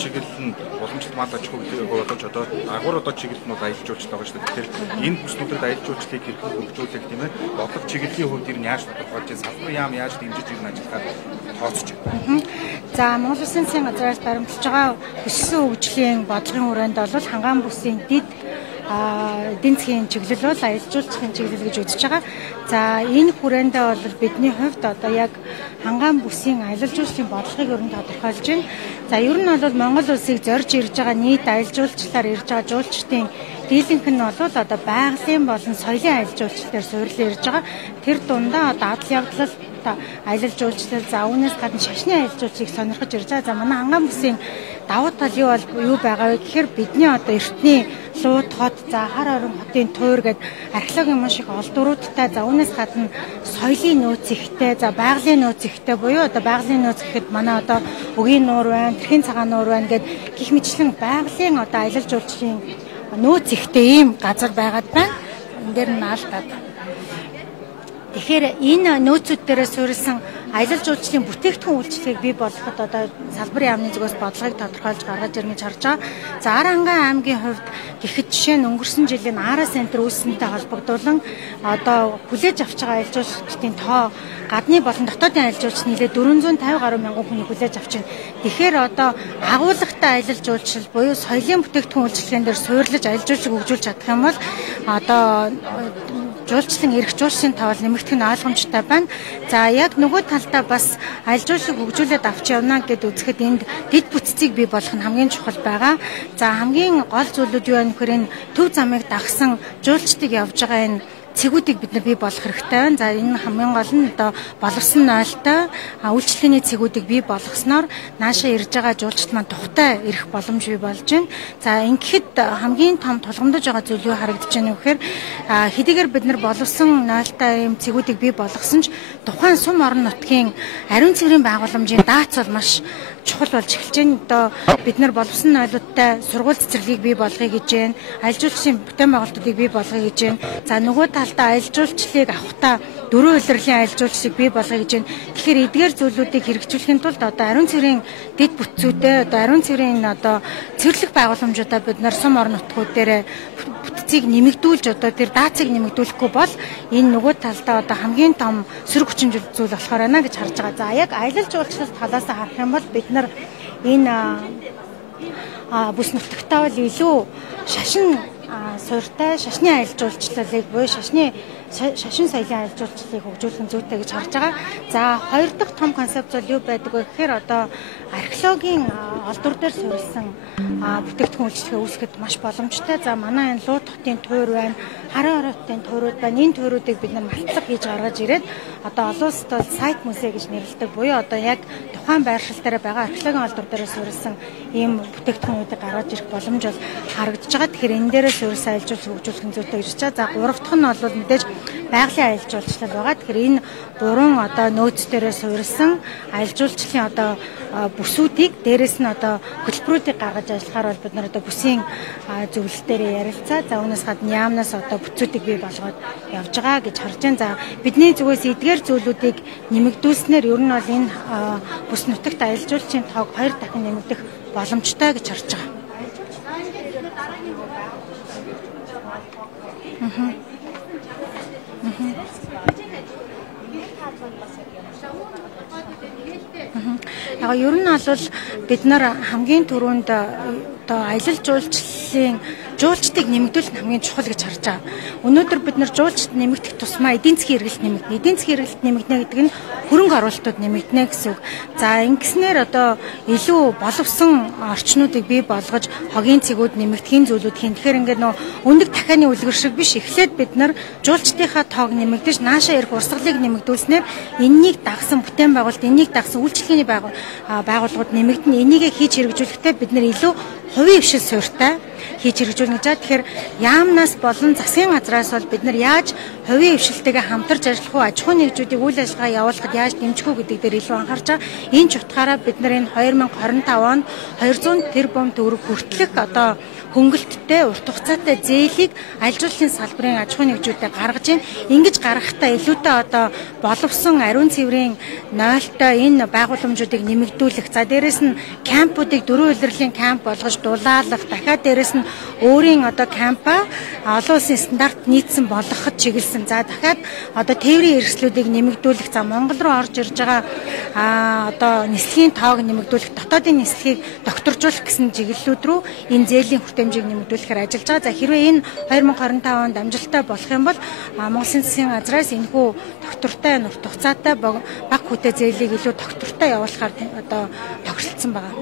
чиглэл нь уламжлалт мал аж ахуйг болж одоо агуур одоо чиглэлнүүд аялал жуулчлал байгаа шүү дээ. Тэгэхээр энэ бүснүүдэд аялал жуулчлалыг хэрхэн хөгжүүлэх тийм ээ. Бодлого чиглэлийн хувьд ер нь яаж тодорхойлж, салбарын яам яаж дэмжиж ирнэ ажиллахаар тооцож байна. За Монгол Улсын засгийн газраас баримталж байгаа өссөн хөгжлийн бодлогын хүрээнд бол хангаан бүсийн эдийн засгийн чиглэл бол аялал жуулчлалын чиглэл гэж үзэж байгаа. За энэ хүрээндээ бол бидний хувьд одоо яг хангаан бүсийн аялал жуулчлалын бодлогыг ер нь тодорхойлж байна. За ер нь бол Монгол улсыг зорж ирж байгаа нийт аялал жуулчлалаар ирж байгаа жуулчдын дийлэнх нь бол одоо байгалийн болон соёлын аялал жуулчлалаар суурилан ирж байгаа. Тэр дундаа одоо адал явдлал аялал жуулчлал, за үүнээс гадна шашны аялал жуулчлалыг сонирхож ирж байгаа. За манай хангаан бүсийн давуу тал юу байгаа вэ гэхээр бидний одоо эртний лууд хот, за хар орон хотын туур гэдэг археологийн маш их олдвруудтай, за үүнээс гадна соёлын нөөц ихтэй, за байгалийн нөөц ихтэй буюу одоо байгалийн нөөц гэхэд манай одоо өгийн нуур байна, тэрхийн цагаан нуур байна гэдэг гих мэтлэн байгалийн одоо аялал жуулчлалын нөөц ихтэй ийм газар байгаад байна. Энэ дээр нь наалтаад. Тэгэхээр энэ нөөцүүд дээрээ суурилсан аялал жуулчлалын бүтээгдэхүүн үйлчлэгийг бий болгоход одоо салбарын яамны зүгээс бодлогыг тодорхойлж гаргаж ирнэ гэж харж байгаа. За Арангаан аймгийн хувьд гэхэд жишээ нь өнгөрсөн жилийн Ара центр үүсэнтэй холбогдуулан одоо хүлээж авч байгаа аялал жуулчлалын тоо гадны болон дотоодын аялал жуулчлал нийлээ 450 гаруй мянган хүний хүлээж авч байна. Тэгэхээр одоо агуулгатай аялал жуулчлал буюу соёлын бүтээгдэхүүн үйлчлэгээр дээр суурилж аялал жуулчлалыг хөгжүүлж чадах юм бол одоо жуулчлалын эрх жуулчлалын тоо нэмэгдэх нь ойлгомжтой байна. За яг нөгөө талдаа бас аялал жуулчлалыг хөгжүүлээд авч явна гэдээ үзэхэд энд дэд бүтцийг бий болгох нь хамгийн чухал байгаа. За хамгийн гол зүйлүүд юу вэ гэхээр энэ төв замыг дагсан жуулчдыг явж байгаа энэ цэгүүдийг бид нар бий болгох хэрэгтэй байна. За энэ хамгийн гол нь одоо боловсон нойлтой үйлчлэлийн цэгүүдийг бий болгосноор наашаа ирж байгаа жуулчд маань тухтай ирэх боломж бий болж байна. За ингэхэд хамгийн том тулгамдж байгаа зүйл юу харагдаж байна вэ гэхээр хэдийгээр бид нар боловсон нойлтой юм цэгүүдийг бий болгосон ч тухайн сум орон нутгийн ариун цэврийн байгууламжийн даац бол маш чухал болж эхэлж байна. Одоо бид нар боловсон нойлуудтай сургууль цэцэрлэгийг бий болгоё гэж байна. Аялал жуулчлалын бүтээн байгуулалтуудыг бий болгоё гэж байна. За нөгөө талдаа аялал жуулчлалыг авахтаа дөрвөн улирлын аялал жуулчлалыг бий болгоё гэж байна. Тэгэхээр эдгээр зүйлүүдийг хэрэгжүүлэхийн тулд одоо ариун цэврийн дэд бүтцүүдээ одоо ариун цэврийн одоо цэвэрлэх байгууламжуудаа бид нар сум орон нутгууд дээр бүтцийг нэмэгдүүлж одоо тэр даацыг нэмэгдүүлэхгүй бол энэ нөгөө талдаа одоо хамгийн том сөрөг хүчин зүйл болохоор байна гэж харж байгаа. За яг аялал жуулчлал талаас нь харах юм бол бид нар энэ бүс нутагтаа бол илүү шашин суурьтай шашны аялал жуулчлалыг буюу шашин соёлын аялал жуулчлалыг хөгжүүлэх нь зүйтэй гэж харж байгаа. За хоёр дахь том концепт бол юу байдаг вэ гэхээр одоо археологийн олдвор дээр суурилсан бүтээгдэхүүн үйлчлэгээ үүсгэхэд маш боломжтой. За манай энэ лууд хотын туур байна, харан оройн туурууд байна. Энэ тууруудыг бид нар малтлаг хийж гаргаж ирээд одоо олон улсад бол сайт музей гэж нэрлэдэг. Буюу одоо яг тухайн байршил дээр байгаа археологийн олдвор дээр суурилсан ийм бүтээгдэхүүнүүдийг гаргаж ирэх боломж бол харагдаж байгаа. Тэгэхээр энэ дээрээ суурилсан аялал жуулчлал хөгжүүлэх нь зүйтэй гэж байна. За гурав дахь нь бол мэдээж байгалийн аялал жуулчлал байгаа. Тэгэхээр энэ гурван одоо нөөц дээрээ суурилсан аялал жуулчлалын одоо бүсүүдийг дээрээс нь одоо хөтөлбөрүүдийг гаргаж ажиллахаар бол бид нар одоо бүсийн зөвлөлт дээр ярилцаа. За үүнээс гадна яамнаас одоо бүтцүүдийг бий болгоод явж байгаа гэж харж байна. За бидний зүгээс эдгээр зүйлүүдийг нэмэгдүүлснээр ер нь бол энэ бүс нутагт аялал жуулчлалын тоог 2 дахин нэмэгдэх боломжтой гэж харж байгаа. Яг ер нь бол бид нар хамгийн түрүүнд одоо аялал жуулчлалын жуулчдыг нэмэгдүүлэх нь хамгийн чухал гэж харж байгаа. Өнөөдөр бид нар жуулчд нэмэгдэх тусмаа эдийн засгийн эргэлт нэмэгдэнэ. Эдийн засгийн эргэлт нэмэгдэнэ гэдэг нь хөрөнгө оруулалтууд нэмэгдэнэ гэсэн үг. За ингэснээр одоо илүү боловсон орчнуудыг бий болгож хогийн цэгүүд нэмэгдэхийн зүйлүүд хийн. Тэгэхээр ингээд нөө өндөг дахианы үлгэр шиг биш. Эхлээд бид нар жуулчдынхаа тоог нэмэгдэж наашаа ирэх урсгалыг нэмэгдүүлснээр энэнийг дагсан бүтээн байгуулалт, энэнийг дагсан үйлчлэгээний байгууллагууд нэмэгдэнэ. Энийг хийж хэрэгжүүлэхдээ бид нар илүү хувийн хвшил суурьтай хийж хэрэгжүүлнэ гэж байна. Тэгэхээр яамнаас болон засгийн газраас бол бид нар яаж хувийн хвшилтэйгээ хамтарч ажиллах уу, аж ахуйн нэгжүүдийг үйл ажиллагаа явуулахад яаж дэмжих үү гэдэг дээр илүү анхаарч байгаа. Энэ ч утгаараа бид нар энэ 2025 онд 200 тэрбум төгрөг хүртэлх одоо хөнгөлөлттэй урт хугацаатай зээлийг аль жуулчлалын салбарын аж ахуйн нэгжүүдэд гаргаж байна. Ингэж гаргахтаа илүүтэй одоо боловсон ариун цэврийн нойлтой энэ байгууламжуудыг нэмэгдүүлэх. За дээрэс нь кампуудыг 4 улирлын камп болгож дулаалах. Дахиад дээрэс нь өөрийн одоо кампа олон улсын стандарт нийцсэн болгоход чиглэсэн. За дахиад одоо тээврийн эрсдлүүдийг нэмэгдүүлэх. За Монгол руу орж ирж байгаа одоо нислэгийн тоог нэмэгдүүлэх, дотоодын нислэгийг докторжуулах гэсэн чиглэлүүд рүү энэ зээлийн хэмжээг нэмэгдүүлэхээр ажиллаж байгаа. За хэрвээ энэ 2025 онд амжилттай болох юм бол Монголын засгийн газраас энэхүү доктортой урт хугацаатай бага хүтээ зээлийг илүү доктортой явуулахаар одоо тохиролцсон байгаа.